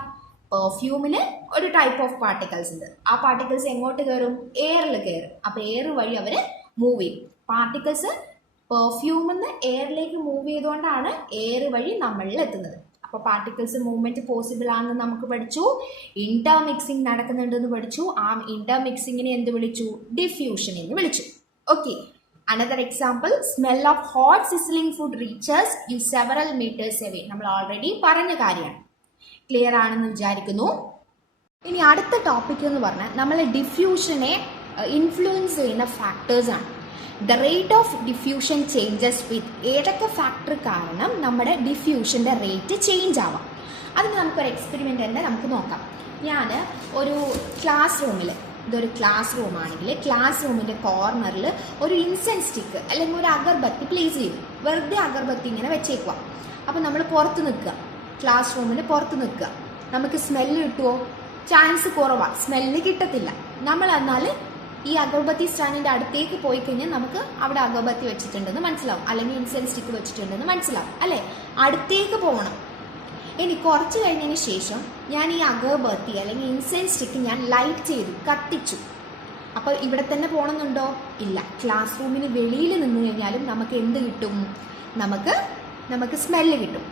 പെർഫ്യൂമിൽ ഒരു ടൈപ്പ് ഓഫ് പാർട്ടിക്കിൾസ് ഉണ്ട്. ആ പാർട്ടിക്കിൾസ് എങ്ങോട്ട് കയറും? എയറിൽ കയറും. അപ്പോൾ എയർ വഴി അവർ മൂവ് ചെയ്യും. പാർട്ടിക്കിൾസ് പെർഫ്യൂമിൽ നിന്ന് എയറിലേക്ക് മൂവ് ചെയ്തുകൊണ്ടാണ് എയർ വഴി നമ്മളിൽ എത്തുന്നത്. അപ്പോൾ പാർട്ടിക്കിൾസ് മൂവ്മെന്റ് പോസിബിൾ ആണെന്ന് നമുക്ക് പഠിച്ചു. ഇന്റർമിക്സിംഗ് നടക്കുന്നുണ്ടെന്ന് പഠിച്ചു. ആ ഇന്റർമിക്സിങ്ങിനെ എന്ത് വിളിച്ചു? ഡിഫ്യൂഷൻ എന്ന് വിളിച്ചു. Okay, another example, smell of hot sizzling food reaches you several metres away. നമ്മൾ ഓൾറെഡി പറഞ്ഞ കാര്യമാണ്. ക്ലിയർ ആണെന്ന് വിചാരിക്കുന്നു. ഇനി അടുത്ത ടോപ്പിക് എന്ന് പറഞ്ഞാൽ നമ്മൾ ഡിഫ്യൂഷനെ ഇൻഫ്ലുവൻസ് ചെയ്യുന്ന ഫാക്ടേഴ്സ് ആണ്. The rate of diffusion changes വിത്ത്. ഏതൊക്കെ ഫാക്ടർ കാരണം നമ്മുടെ ഡിഫ്യൂഷൻ്റെ റേറ്റ് ചേഞ്ച് ആവാം? അതിന് നമുക്കൊരു എക്സ്പെരിമെൻ്റ് തന്നെ നമുക്ക് നോക്കാം. ഞാൻ ഒരു ക്ലാസ് റൂമിൽ, ഇതൊരു ക്ലാസ് റൂമാണെങ്കിൽ ക്ലാസ് റൂമിൻ്റെ കോർണറിൽ ഒരു ഇൻസെൻസ് സ്റ്റിക്ക് അല്ലെങ്കിൽ ഒരു അഗർബത്തി പ്ലേസ് ചെയ്തു. വെറുതെ അഗർബത്തി ഇങ്ങനെ വെച്ചേക്കുക. അപ്പോൾ നമ്മൾ പുറത്ത് നിൽക്കുക, ക്ലാസ് റൂമിന് പുറത്ത് നിൽക്കുക. നമുക്ക് സ്മെല്ല് കിട്ടുമോ? ചാൻസ് കുറവാണ്, സ്മെല്ല് കിട്ടത്തില്ല. നമ്മൾ എന്നാൽ ഈ അഗർബത്തി സ്റ്റാൻഡിൻ്റെ അടുത്തേക്ക് പോയി കഴിഞ്ഞാൽ നമുക്ക് അവിടെ അഗർബത്തി വെച്ചിട്ടുണ്ടെന്ന് മനസ്സിലാവും, അല്ലെങ്കിൽ ഇൻസെൻസ് സ്റ്റിക്ക് വെച്ചിട്ടുണ്ടെന്ന് മനസ്സിലാവും അല്ലേ? അടുത്തേക്ക് പോകണം. ഇനി കുറച്ച് കഴിഞ്ഞതിന് ശേഷം ഞാൻ ഈ അഗർബത്തി അല്ലെങ്കിൽ ഇൻസെൻസ് സ്റ്റിക്ക് ഞാൻ ലൈറ്റ് ചെയ്തു, കത്തിച്ചു. അപ്പോൾ ഇവിടെ തന്നെ പോകണമെന്നുണ്ടോ? ഇല്ല. ക്ലാസ് റൂമിന് വെളിയിൽ നിന്ന് കഴിഞ്ഞാലും നമുക്ക് എന്ത് കിട്ടും? നമുക്ക് സ്മെല്ല് കിട്ടും.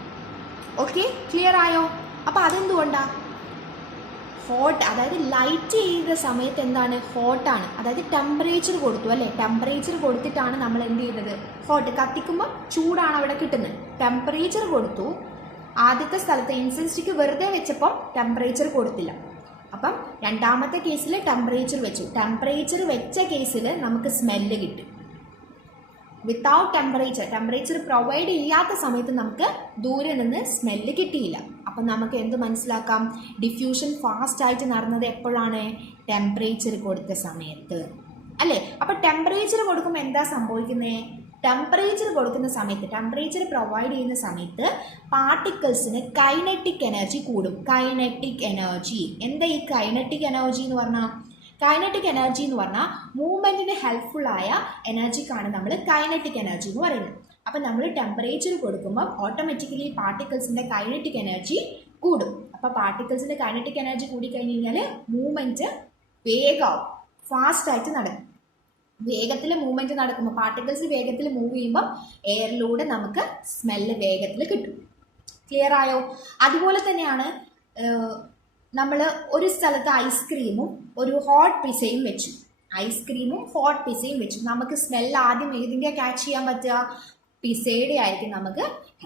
ഓക്കെ, ക്ലിയർ ആയോ? അപ്പോൾ അതെന്തുകൊണ്ടാണ്? ഹോട്ട്, അതായത് ലൈറ്റ് ചെയ്ത സമയത്ത് എന്താണ്? ഹോട്ടാണ്, അതായത് ടെമ്പറേച്ചർ കൊടുത്തു അല്ലേ? ടെമ്പറേച്ചർ കൊടുത്തിട്ടാണ് നമ്മൾ എന്ത് ചെയ്യുന്നത്? ഹോട്ട്, കത്തിക്കുമ്പോൾ ചൂടാണ് അവിടെ കിട്ടുന്നത്. ടെമ്പറേച്ചർ കൊടുത്തു. ആദ്യത്തെ സ്ഥലത്ത് ഇൻസെൻസ് സ്റ്റിക്ക് വെറുതെ വെച്ചപ്പോൾ ടെമ്പറേച്ചർ കൊടുത്തില്ല. അപ്പം രണ്ടാമത്തെ കേസിൽ ടെമ്പറേച്ചർ വെച്ചു. ടെമ്പറേച്ചർ വെച്ച കേസിൽ നമുക്ക് സ്മെല്ല് കിട്ടും. വിത്തൗട്ട് ടെമ്പറേച്ചർ പ്രൊവൈഡ് ചെയ്യാത്ത സമയത്ത് നമുക്ക് ദൂരെ നിന്ന് സ്മെല്ല് കിട്ടിയില്ല. അപ്പം നമുക്ക് എന്ത് മനസ്സിലാക്കാം? ഡിഫ്യൂഷൻ ഫാസ്റ്റ് ആയിട്ട് നടന്നത് എപ്പോഴാണ്? ടെമ്പറേച്ചർ കൊടുത്ത സമയത്ത് അല്ലേ? അപ്പം ടെമ്പറേച്ചർ കൊടുക്കുമ്പോൾ എന്താ സംഭവിക്കുന്നത്? ടെമ്പറേച്ചർ കൊടുക്കുന്ന സമയത്ത്, ടെമ്പറേച്ചർ പ്രൊവൈഡ് ചെയ്യുന്ന സമയത്ത് പാർട്ടിക്കിൾസിന് കൈനറ്റിക് എനർജി കൂടും. കൈനറ്റിക് എനർജി എന്താ? ഈ കൈനറ്റിക് എനർജി എന്ന് പറഞ്ഞാൽ, കൈനറ്റിക് എനർജി എന്ന് പറഞ്ഞാൽ മൂവ്മെന്റിന് ഹെൽപ്ഫുൾ ആയ എനർജിക്കാണ് നമ്മൾ കൈനറ്റിക് എനർജി എന്ന് പറയുന്നത്. അപ്പം നമ്മൾ ടെമ്പറേച്ചർ കൊടുക്കുമ്പോൾ ഓട്ടോമാറ്റിക്കലി പാർട്ടിക്കിൾസിൻ്റെ കൈനറ്റിക് എനർജി കൂടും. അപ്പോൾ പാർട്ടിക്കിൾസിൻ്റെ കൈനറ്റിക് എനർജി കൂടിക്കഴിഞ്ഞ് കഴിഞ്ഞാൽ മൂവ്മെൻറ്റ് വേഗമാവും, ഫാസ്റ്റായിട്ട് നടക്കും. വേഗത്തിൽ മൂവ്മെൻറ്റ് നടക്കുമ്പോൾ, പാർട്ടിക്കിൾസ് വേഗത്തിൽ മൂവ് ചെയ്യുമ്പോൾ എയറിലൂടെ നമുക്ക് സ്മെല്ല് വേഗത്തിൽ കിട്ടും. ക്ലിയർ ആയോ? അതുപോലെ തന്നെയാണ് നമ്മൾ ഒരു സ്ഥലത്ത് ഐസ്ക്രീമും ഒരു ഹോട്ട് പിസയും വെച്ചു. ഐസ്ക്രീമും ഹോട്ട് പിസയും വെച്ചു. നമുക്ക് സ്മെല്ല് ആദ്യം ഏതിൻ്റെ ക്യാച്ച് ചെയ്യാൻ പറ്റുക? പിസയുടെ ആയിരിക്കും നമുക്ക്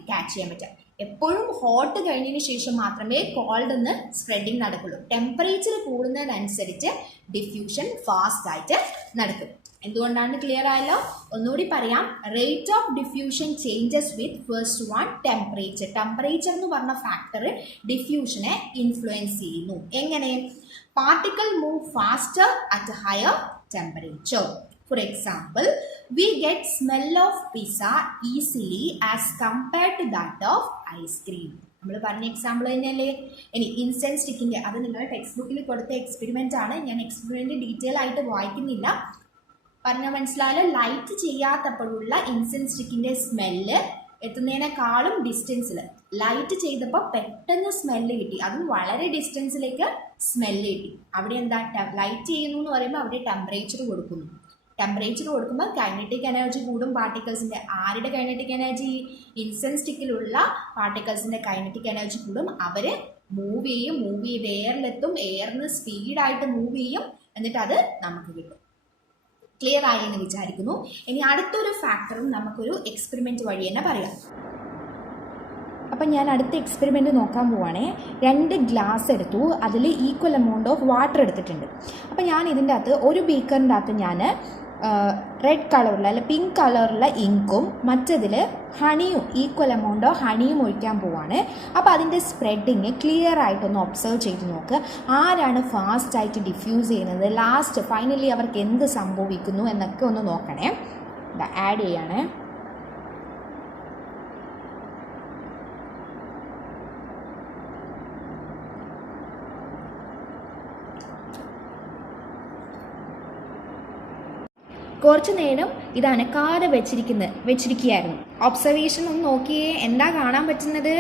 ക്യാച്ച് ചെയ്യാൻ പറ്റുക. എപ്പോഴും ഹോട്ട് കഴിഞ്ഞതിന് ശേഷം മാത്രമേ കോൾഡ് എന്ന് സ്പ്രെഡിങ് നടക്കുള്ളൂ. ടെമ്പറേച്ചർ കൂടുന്നതിനനുസരിച്ച് ഡിഫ്യൂഷൻ ഫാസ്റ്റ് ആയിട്ട് നടക്കും. എന്തുകൊണ്ടാണ് ക്ലിയർ ആയല്ലോ? ഒന്നുകൂടി പറയാം. Rate of diffusion changes with first one temperature. Temperature എന്ന് പറഞ്ഞ ഫാക്ടർ ഡിഫ്യൂഷനെ ഇൻഫ്ലുവൻസ് ചെയ്യുന്നു. എങ്ങനെ? Particle move faster at higher temperature. For example, we get smell of pizza easily as compared to that of ice cream. നമ്മൾ പറഞ്ഞ example തന്നെയല്ലേ. ഇനി incense സ്റ്റിക്കിൻ്റെ അത് നിങ്ങളുടെ ടെക്സ്റ്റ് ബുക്കിൽ കൊടുത്ത എക്സ്പെരിമെൻ്റ് ആണ്. ഞാൻ എക്സ്പെരിമെൻ്റ് ഡീറ്റെയിൽ ആയിട്ട് വായിക്കുന്നില്ല. പറഞ്ഞാൽ മനസ്സിലായാലും ലൈറ്റ് ചെയ്യാത്തപ്പോഴുള്ള ഇൻസെൻസ് സ്റ്റിക്കിൻ്റെ സ്മെല്ല് എത്തുന്നതിനേക്കാളും ഡിസ്റ്റൻസിൽ ലൈറ്റ് ചെയ്തപ്പോൾ പെട്ടെന്ന് സ്മെല്ല് കിട്ടി. അതും വളരെ ഡിസ്റ്റൻസിലേക്ക് സ്മെല്ല് കിട്ടി. അവിടെ എന്താ ലൈറ്റ് ചെയ്യുന്നു എന്ന് പറയുമ്പോൾ അവിടെ ടെമ്പറേച്ചർ കൊടുക്കുന്നു. ടെമ്പറേച്ചർ കൊടുക്കുമ്പോൾ കൈനറ്റിക് എനർജി കൂടും പാർട്ടിക്കിൾസിൻ്റെ. ആരുടെ കൈനറ്റിക് എനർജി? ഇൻസെൻസ് സ്റ്റിക്കിലുള്ള പാർട്ടിക്കിൾസിൻ്റെ കൈനറ്റിക് എനർജി കൂടും. അവർ മൂവ് ചെയ്യും എയറിലെത്തും. എയറിന് സ്പീഡായിട്ട് മൂവ് ചെയ്യും. എന്നിട്ട് അത് നമുക്ക് കിട്ടും. ക്ലിയർ ആയി എന്ന് വിചാരിക്കുന്നു. ഇനി അടുത്തൊരു ഫാക്ടറും നമുക്കൊരു എക്സ്പെരിമെൻറ്റ് വഴി തന്നെ പറയാം. അപ്പം ഞാൻ അടുത്ത എക്സ്പെരിമെൻറ്റ് നോക്കാൻ പോവുകയാണേ. 2 ഗ്ലാസ് എടുത്തു. അതിൽ ഈക്വൽ എമൗണ്ട് ഓഫ് വാട്ടർ എടുത്തിട്ടുണ്ട്. അപ്പം ഞാൻ ഇതിൻ്റെ അകത്ത് ഒരു ബീക്കറിൻ്റെ അകത്ത് ഞാൻ റെഡ് കളറുള്ള അല്ല പിങ്ക് കളറുള്ള ഇങ്കും മറ്റതിൽ ഹണിയും ഈക്വൽ എമൗണ്ട് ഓഫ് ഹണിയും ഒഴിക്കാൻ പോവാണ്. അപ്പോൾ അതിൻ്റെ സ്പ്രെഡിങ് ക്ലിയർ ആയിട്ടൊന്ന് ഒബ്സർവ് ചെയ്ത് നോക്ക്. ആരാണ് ഫാസ്റ്റായിട്ട് ഡിഫ്യൂസ് ചെയ്യുന്നത്? ലാസ്റ്റ് ഫൈനലി അവർക്ക് എന്ത് സംഭവിക്കുന്നു എന്നൊക്കെ ഒന്ന് നോക്കണേ. ആഡ് ചെയ്യണേ. കുറച്ച് നേരം ഇത് അനക്കാതെ വെച്ചിരിക്കുകയായിരുന്നു. ഒബ്സർവേഷൻ ഒന്ന് നോക്കിയേ. എന്താ കാണാൻ പറ്റുന്നത്?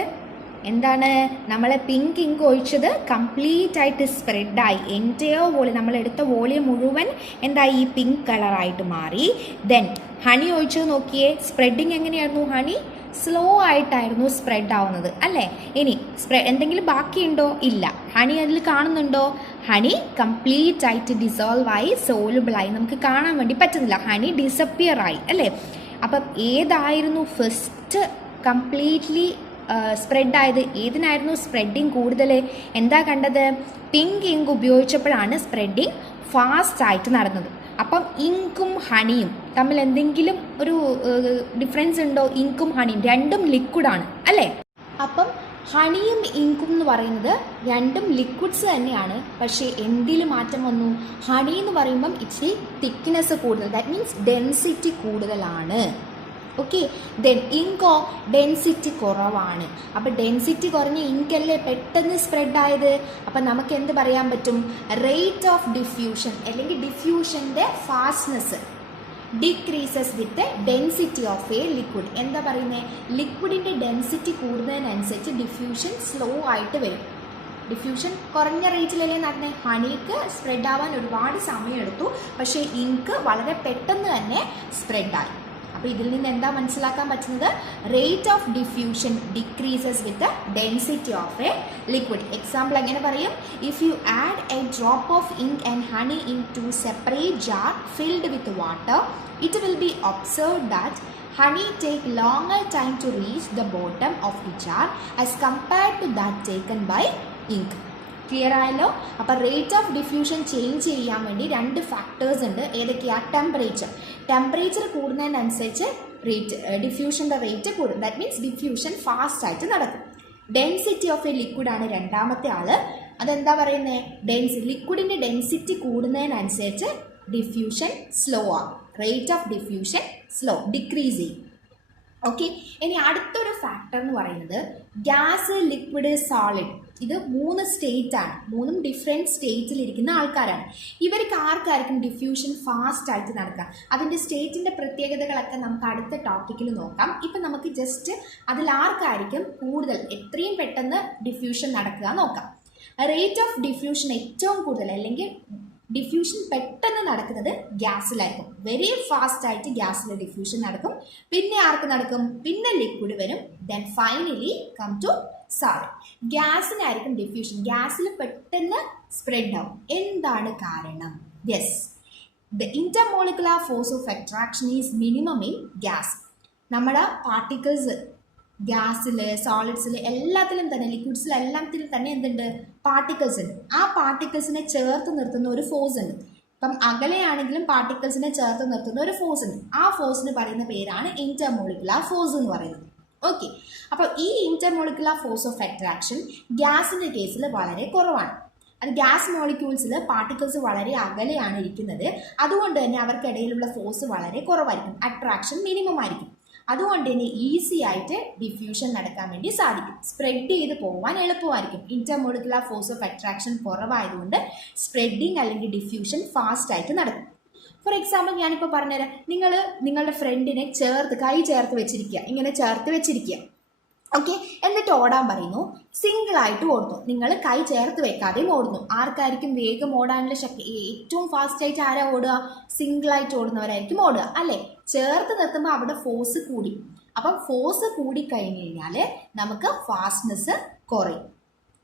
എന്താണ്? നമ്മളെ പിങ്ക് ഇങ്ക് ഒഴിച്ചത് കംപ്ലീറ്റ് ആയിട്ട് സ്പ്രെഡായി. എൻ്റെയോ വോളിയം നമ്മളെടുത്ത വോളിയം മുഴുവൻ എന്തായി? ഈ പിങ്ക് കളറായിട്ട് മാറി. ദെൻ ഹണി ഒഴിച്ചത് നോക്കിയേ. സ്പ്രെഡിങ് എങ്ങനെയായിരുന്നു? ഹണി സ്ലോ ആയിട്ടായിരുന്നു സ്പ്രെഡ് ആവുന്നത് അല്ലേ? ഇനി എന്തെങ്കിലും ബാക്കിയുണ്ടോ? ഇല്ല. ഹണി അതിൽ കാണുന്നുണ്ടോ? ഹണി കംപ്ലീറ്റ് ആയിട്ട് ഡിസോൾവ് ആയി, സോലുബിളായി. നമുക്ക് കാണാൻ വേണ്ടി പറ്റുന്നില്ല. ഹണി ഡിസപ്പിയർ ആയി അല്ലേ? അപ്പം ഏതായിരുന്നു ഫസ്റ്റ് കംപ്ലീറ്റ്ലി സ്പ്രെഡായത്? ഏതിനായിരുന്നു സ്പ്രെഡിങ് കൂടുതൽ? എന്താ കണ്ടത്? പിങ്ക് ഇങ്ക് ഉപയോഗിച്ചപ്പോഴാണ് സ്പ്രെഡിങ് ഫാസ്റ്റ് ആയിട്ട് നടന്നത്. അപ്പം ഇങ്കും ഹണിയും തമ്മിൽ എന്തെങ്കിലും ഒരു ഡിഫറൻസ് ഉണ്ടോ? ഇങ്കും ഹണിയും രണ്ടും ലിക്വിഡാണ് അല്ലേ? അപ്പം ഹണിയും ഇങ്കും എന്ന് പറയുന്നത് രണ്ടും ലിക്വിഡ്സ് തന്നെയാണ്. പക്ഷേ എന്തിൽ മാറ്റം വന്നു? ഹണി എന്ന് പറയുമ്പം ഇച്ചിരി തിക്നെസ് കൂടുതൽ, ദാറ്റ് മീൻസ് ഡെൻസിറ്റി കൂടുതലാണ്. ഓക്കെ. ദെൻ ഇങ്കോ ഡെൻസിറ്റി കുറവാണ്. അപ്പോൾ ഡെൻസിറ്റി കുറഞ്ഞ ഇങ്കല്ലേ പെട്ടെന്ന് സ്പ്രെഡായത്. അപ്പം നമുക്ക് എന്ത് പറയാൻ പറ്റും? റേറ്റ് ഓഫ് ഡിഫ്യൂഷൻ അല്ലെങ്കിൽ ഡിഫ്യൂഷൻ്റെ fastness decreases with density of a liquid. എന്താ പറയുന്നത്? ലിക്വിഡിൻ്റെ ഡെൻസിറ്റി കൂടുന്നതിനനുസരിച്ച് ഡിഫ്യൂഷൻ സ്ലോ ആയിട്ട് വരും. ഡിഫ്യൂഷൻ കുറഞ്ഞ റേറ്റിലല്ലേ നടന്നേ? ഹണിക്ക് സ്പ്രെഡ് ആവാൻ ഒരുപാട് സമയമെടുത്തു. പക്ഷേ ഇങ്ക് വളരെ പെട്ടെന്ന് തന്നെ സ്പ്രെഡായി. അപ്പോൾ ഇതിൽ നിന്ന് എന്താ മനസ്സിലാക്കാൻ പറ്റുന്നത്? Rate of diffusion decreases with density of a liquid. Example എങ്ങനെ പറയും? If you add a drop of ink and honey in two separate jar filled with water, it will be observed that honey take longer time to reach the bottom of the jar as compared to that taken by ink. Clear ആയല്ലോ? അപ്പോൾ rate of diffusion change ചെയ്യാൻ വേണ്ടി 2 factors ഉണ്ട്. ഏതൊക്കെയാണ്? Temperature കൂടുന്നതിനനുസരിച്ച് ഡിഫ്യൂഷൻ്റെ rate കൂടും. That means diffusion fast ആയിട്ട് നടക്കും. ഡെൻസിറ്റി ഓഫ് എ ലിക്വിഡാണ് രണ്ടാമത്തെ ആൾ. അതെന്താ പറയുന്നത്? ലിക്വിഡിൻ്റെ ഡെൻസിറ്റി കൂടുന്നതിനനുസരിച്ച് ഡിഫ്യൂഷൻ സ്ലോ ആകും. Rate of diffusion slow decrease ചെയ്യും. ഓക്കെ. ഇനി അടുത്തൊരു ഫാക്ടർ എന്ന് പറയുന്നത് ഗ്യാസ്, ലിക്വിഡ്, സോളിഡ്. ഇത് 3 സ്റ്റേറ്റാണ്. 3 ഡിഫറെൻറ്റ് സ്റ്റേറ്റിലിരിക്കുന്ന ആൾക്കാരാണ്. ഇവർക്ക് ആർക്കായിരിക്കും ഡിഫ്യൂഷൻ ഫാസ്റ്റ് ആയിട്ട് നടക്കുക? അതിൻ്റെ സ്റ്റേറ്റിൻ്റെ പ്രത്യേകതകളൊക്കെ നമുക്ക് അടുത്ത ടോപ്പിക്കിൽ നോക്കാം. ഇപ്പം നമുക്ക് ജസ്റ്റ് അതിൽ ആർക്കായിരിക്കും കൂടുതൽ എത്രയും പെട്ടെന്ന് ഡിഫ്യൂഷൻ നടക്കുക നോക്കാം. റേറ്റ് ഓഫ് ഡിഫ്യൂഷൻ ഏറ്റവും കൂടുതൽ അല്ലെങ്കിൽ ഡിഫ്യൂഷൻ പെട്ടെന്ന് നടക്കുന്നത് ഗ്യാസിലായിരിക്കും. വെരി ഫാസ്റ്റ് ആയിട്ട് ഗ്യാസിൽ ഡിഫ്യൂഷൻ നടക്കും. പിന്നെ ആർക്ക് നടക്കും? പിന്നെ ലിക്വിഡ് വരും. Then finally come to solid. ഗ്യാസിനായിരിക്കും ഡിഫ്യൂഷൻ. ഗ്യാസിൽ പെട്ടെന്ന് സ്പ്രെഡ് ആവും. എന്താണ് കാരണം? Yes, the intermolecular force of attraction is minimum in gas. നമ്മുടെ പാർട്ടിക്കിൾസ് ഗ്യാസിൽ, സോളിഡ്സിൽ, എല്ലാത്തിലും തന്നെ ലിക്വിഡ്സിൽ എല്ലാത്തിലും തന്നെ എന്തുണ്ട്? പാർട്ടിക്കിൾസ് ഉണ്ട്. ആ പാർട്ടിക്കിൾസിനെ ചേർത്ത് നിർത്തുന്ന ഒരു ഫോഴ്സ് ഉണ്ട്. ഇപ്പം അകലെയാണെങ്കിലും പാർട്ടിക്കിൾസിനെ ചേർത്ത് നിർത്തുന്ന ഒരു ഫോഴ്സ് ഉണ്ട്. ആ ഫോഴ്സിന് പറയുന്ന പേരാണ് ഇന്റർമോളിക്കുലർ ഫോഴ്സ് എന്ന് പറയുന്നത്. ഓക്കെ, അപ്പോൾ ഈ ഇന്റർമോളിക്കുലർ ഫോഴ്സ് ഓഫ് അട്രാക്ഷൻ ഗ്യാസിന്റെ കേസിൽ വളരെ കുറവാണ്. അത് ഗ്യാസ് മോളിക്യൂൾസിൽ പാർട്ടിക്കിൾസ് വളരെ അകലെയാണ് ഇരിക്കുന്നത്. അതുകൊണ്ട് തന്നെ അവർക്കിടയിലുള്ള ഫോഴ്സ് വളരെ കുറവായിരിക്കും, അട്രാക്ഷൻ മിനിമം ആയിരിക്കും. അതുകൊണ്ട് തന്നെ ഈസി ആയിട്ട് ഡിഫ്യൂഷൻ നടക്കാൻ വേണ്ടി സാധിക്കും, സ്പ്രെഡ് ചെയ്ത് പോകാൻ എളുപ്പമായിരിക്കും. ഇന്റർമോളിക്കുലർ ഫോഴ്സ് ഓഫ് അട്രാക്ഷൻ കുറവായതുകൊണ്ട് സ്പ്രെഡിങ് അല്ലെങ്കിൽ ഡിഫ്യൂഷൻ ഫാസ്റ്റ് ആയിട്ട് നടക്കും. ഫോർ എക്സാമ്പിൾ ഞാനിപ്പോൾ പറഞ്ഞുതരാം. നിങ്ങൾ നിങ്ങളുടെ ഫ്രണ്ടിനെ കൈ ചേർത്ത് വെച്ചിരിക്കുക, ഇങ്ങനെ ചേർത്ത് വെച്ചിരിക്കുക. ഓക്കെ, എന്നിട്ട് ഓടാൻ പറയുന്നു. സിംഗിളായിട്ട് ഓടുന്നു. നിങ്ങൾ കൈ ചേർത്ത് വെക്കാതെയും ഓടുന്നു. ആർക്കായിരിക്കും വേഗം ഓടാനുള്ള ശക്തി? ഏറ്റവും ഫാസ്റ്റ് ആയിട്ട് ആരാ ഓടുക? സിംഗിളായിട്ട് ഓടുന്നവരായിരിക്കും ഓടുക, അല്ലേ? ചേർത്ത് നിർത്തുമ്പോൾ അവിടെ ഫോഴ്സ് കൂടി. അപ്പം ഫോഴ്സ് കൂടി കഴിഞ്ഞ് കഴിഞ്ഞാൽ നമുക്ക് ഫാസ്റ്റ്നെസ് കുറയും.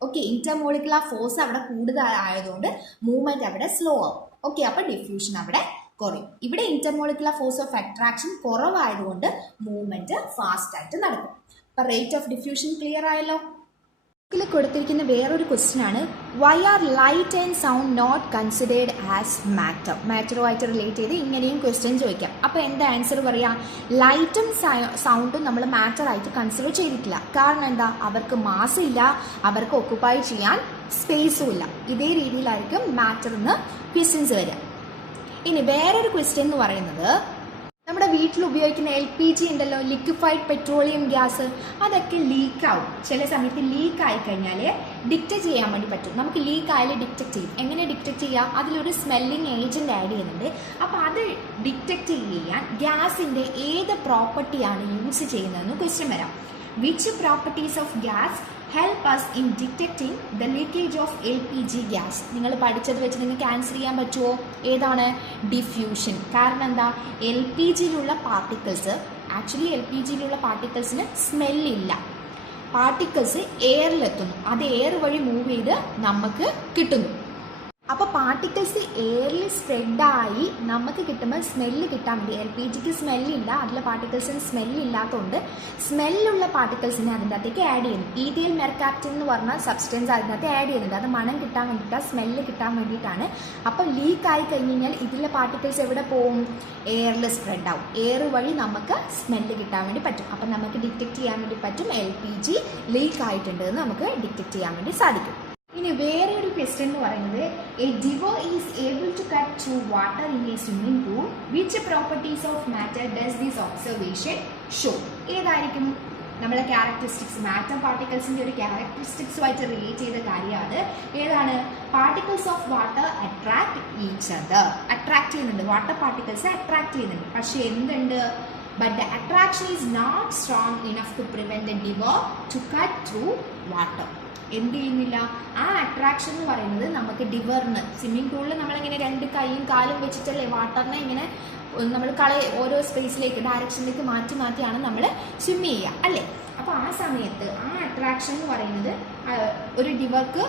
ഓക്കെ, ഇന്റർമോളിക്കുലർ ഫോഴ്സ് അവിടെ കൂടുതലായതുകൊണ്ട് മൂവ്മെന്റ് അവിടെ സ്ലോ ആവും. ഓക്കെ, അപ്പം ഡിഫ്യൂഷൻ അവിടെ കുറയും. ഇവിടെ ഇന്റർമോളിക്കുലർ ഫോഴ്സ് ഓഫ് അട്രാക്ഷൻ കുറവായതുകൊണ്ട് മൂവ്മെന്റ് ഫാസ്റ്റ് ആയിട്ട് നടക്കും. അപ്പം റേറ്റ് ഓഫ് ഡിഫ്യൂഷൻ ക്ലിയർ ആയല്ലോ. ഇതിൽ കൊടുത്തിരിക്കുന്ന വേറൊരു ക്വസ്റ്റ്യൻ ആണ്, why are light and sound not considered as matter? മാറ്ററുമായിട്ട് റിലേറ്റ് ചെയ്ത് ഇങ്ങനെയും ക്വസ്റ്റ്യൻ ചോദിക്കാം. അപ്പോൾ എന്താ ആൻസർ പറയാം? ലൈറ്റും സൗണ്ടും നമ്മൾ മാറ്റർ ആയിട്ട് കൺസിഡർ ചെയ്തിട്ടില്ല. കാരണം എന്താ? അവർക്ക് മാസ് ഇല്ല, അവർക്ക് ഒക്കുപ്പൈ ചെയ്യാൻ സ്പേസും ഇല്ല. ഇതേ രീതിയിലായിരിക്കും മാറ്ററിന്ന് ക്വസ്റ്റ്യൻസ് വരിക. ഇനി വേറൊരു ക്വസ്റ്റ്യൻ എന്ന് പറയുന്നത്, നമ്മുടെ വീട്ടിൽ ഉപയോഗിക്കുന്ന LPG ഉണ്ടല്ലോ, ലിക്വിഫൈഡ് പെട്രോളിയം ഗ്യാസ്, അതൊക്കെ ലീക്കാവും. ചില സമയത്ത് ലീക്ക് ആയി കഴിഞ്ഞാൽ ഡിറ്റക്ട് ചെയ്യാൻ വേണ്ടി പറ്റും. നമുക്ക് ലീക്ക് ആയാലും ഡിറ്റക്ട് ചെയ്യും. എങ്ങനെ ഡിറ്റക്ട് ചെയ്യാം? അതിലൊരു സ്മെല്ലിംഗ് ഏജന്റ് ആഡ് ചെയ്യുന്നുണ്ട്. അപ്പോൾ അത് ഡിറ്റക്ട് ചെയ്യാൻ ഗ്യാസിന്റെ ഏത് പ്രോപ്പർട്ടിയാണ് യൂസ് ചെയ്യുന്നതെന്ന് ക്വസ്റ്റ്യൻ വരാം. Which properties of gas help us in detecting the leakage of LPG gas? നിങ്ങൾ പഠിച്ചത് വെച്ച് നിങ്ങൾക്ക് ആൻസർ ചെയ്യാൻ പറ്റുമോ? ഏതാണ്? ഡിഫ്യൂഷൻ. കാരണം എന്താ? LPGയിലുള്ള പാർട്ടിക്കിൾസ്, ആക്ച്വലി LPGയിലുള്ള പാർട്ടിക്കിൾസിന് സ്മെല്ലില്ല. പാർട്ടിക്കിൾസ് എയറിലെത്തുന്നു, അത് എയർ വഴി മൂവ് ചെയ്ത് നമുക്ക് കിട്ടുന്നു. അപ്പോൾ പാർട്ടിക്കിൾസ് എയറിൽ സ്പ്രെഡായി നമുക്ക് കിട്ടുമ്പോൾ സ്മെല്ല് കിട്ടാൻ വേണ്ടി, LPGക്ക് സ്മെല്ലില്ല, അതിലെ പാർട്ടിക്കിൾസിന് സ്മെല്ലില്ലാത്തതുകൊണ്ട് സ്മെല്ലുള്ള പാർട്ടിക്കിൾസിനെ അതിൻ്റെ അകത്തേക്ക് ആഡ് ചെയ്യുന്നു. ഈഥൈൽ മെർകാപ്റ്റൻ എന്ന് പറഞ്ഞ സബ്സ്റ്റൻസ് അതിനകത്ത് ആഡ് ചെയ്യുന്നുണ്ട്. അത് മണം കിട്ടാൻ വേണ്ടിയിട്ടാണ്, സ്മെല്ല് കിട്ടാൻ വേണ്ടിയിട്ടാണ്. അപ്പം ലീക്ക് ആയി കഴിഞ്ഞ് കഴിഞ്ഞാൽ ഇതിലെ പാർട്ടിക്കിൾസ് എവിടെ പോകും? എയറിൽ സ്പ്രെഡ് ആവും. എയർ വഴി നമുക്ക് സ്മെല്ല് കിട്ടാൻ വേണ്ടി പറ്റും. അപ്പം നമുക്ക് ഡിറ്റക്ട് ചെയ്യാൻ വേണ്ടി പറ്റും LPG ലീക്ക് ആയിട്ടുണ്ട് എന്ന് നമുക്ക് ഡിറ്റക്ട് ചെയ്യാൻ വേണ്ടി സാധിക്കും. ഇനി വേറെ ഒരു ക്വസ്റ്റ്യൻ എന്ന് പറയുന്നത്, a diver is able to cut through water in a swimming pool, which properties of matter does this observation show? ഏതായിരിക്കും? നമ്മളെ ക്യാരക്ടറിസ്റ്റിക്സ്, മാറ്റർ പാർട്ടിക്കിൾസിന്റെ ഒരു ക്യാരക്ടറിസ്റ്റിക്സുമായിട്ട് റിലേറ്റ് ചെയ്ത കാര്യമാണ്. ഏതാണ്? Particles of water attract each other. Attract ചെയ്യുന്നുണ്ട്, water particles attract ചെയ്യുന്നുണ്ട്. പക്ഷെ എന്തുണ്ട്? But the attraction is not strong enough to prevent the divot to cut through water. എന്ത് ചെയ്യുന്നില്ല? ആ അട്രാക്ഷൻ എന്ന് പറയുന്നത് നമുക്ക് ഡിവറിന്, സ്വിമ്മിംഗ് പൂളിൽ നമ്മളിങ്ങനെ രണ്ട് കൈയും കാലും വെച്ചിട്ടല്ലേ വാട്ടറിനെ ഇങ്ങനെ നമ്മൾ ഓരോ സ്പേസിലേക്ക്, ഡയറക്ഷനിലേക്ക് മാറ്റിയാണ് നമ്മൾ സ്വിം ചെയ്യുക, അല്ലേ? അപ്പോൾ ആ സമയത്ത് ആ അട്രാക്ഷൻ എന്ന് പറയുന്നത് ഒരു ഡിവർക്ക്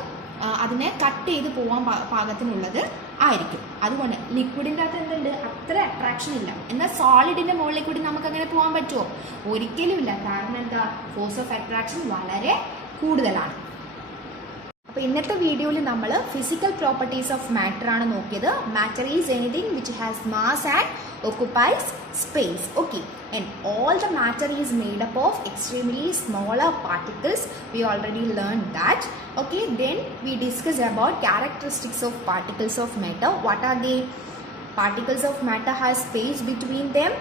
അതിനെ കട്ട് ചെയ്ത് പോകാൻ പാകത്തിനുള്ളത് ആയിരിക്കും. അതുകൊണ്ട് ലിക്വിഡിൻ്റെ അകത്ത് എന്തുണ്ട്? അത്ര അട്രാക്ഷൻ ഇല്ല. എന്നാൽ സോളിഡിൻ്റെ മുകളിൽ കൂടി നമുക്ക് അങ്ങനെ പോകാൻ പറ്റുമോ? ഒരിക്കലും ഇല്ല. കാരണം എന്താ? ഫോഴ്സ് ഓഫ് അട്രാക്ഷൻ വളരെ കൂടുതലാണ്. അപ്പോൾ ഇന്നത്തെ വീഡിയോയിൽ നമ്മൾ ഫിസിക്കൽ പ്രോപ്പർട്ടീസ് ഓഫ് മാറ്റർ ആണ് നോക്കിയത്. Matter is anything which has mass and occupies space. Okay, and all the matter is made up of extremely smaller particles. We already learned that. Okay, then we discuss about characteristics of particles of matter. What are they? Particles of matter have space between them.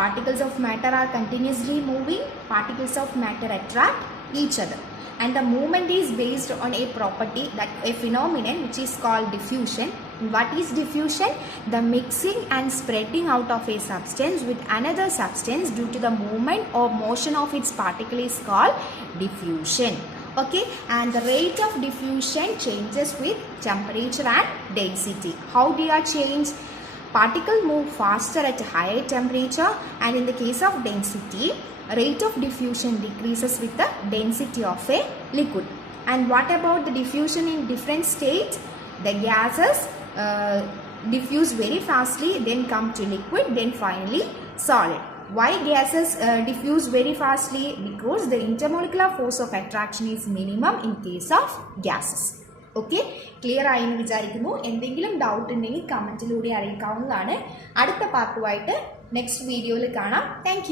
Particles of matter are continuously moving. Particles of matter attract each other. And the movement is based on a property, that a phenomenon which is called diffusion. What is diffusion? The mixing and spreading out of a substance with another substance due to the movement or motion of its particle is called diffusion. Okay, and the rate of diffusion changes with temperature and density. How do you change? Particles move faster at higher temperature, and in the case of density, rate of diffusion decreases with the density of a liquid. And what about the diffusion in different states? The gases diffuse very fastly, then come to liquid, then finally solid. why gases diffuse very fastly? Because the intermolecular force of attraction is minimum in case of gases. Okay, clear ആയി എന്ന് വിചാരിക്കുന്നു. എന്തെങ്കിലും doubt ഉണ്ടെങ്കിൽ കമൻറ്റിലൂടെ അറിയിക്കാവുന്നതാണ്. അടുത്ത പാർട്ടുമായിട്ട് next വീഡിയോയിൽ കാണാം. Thank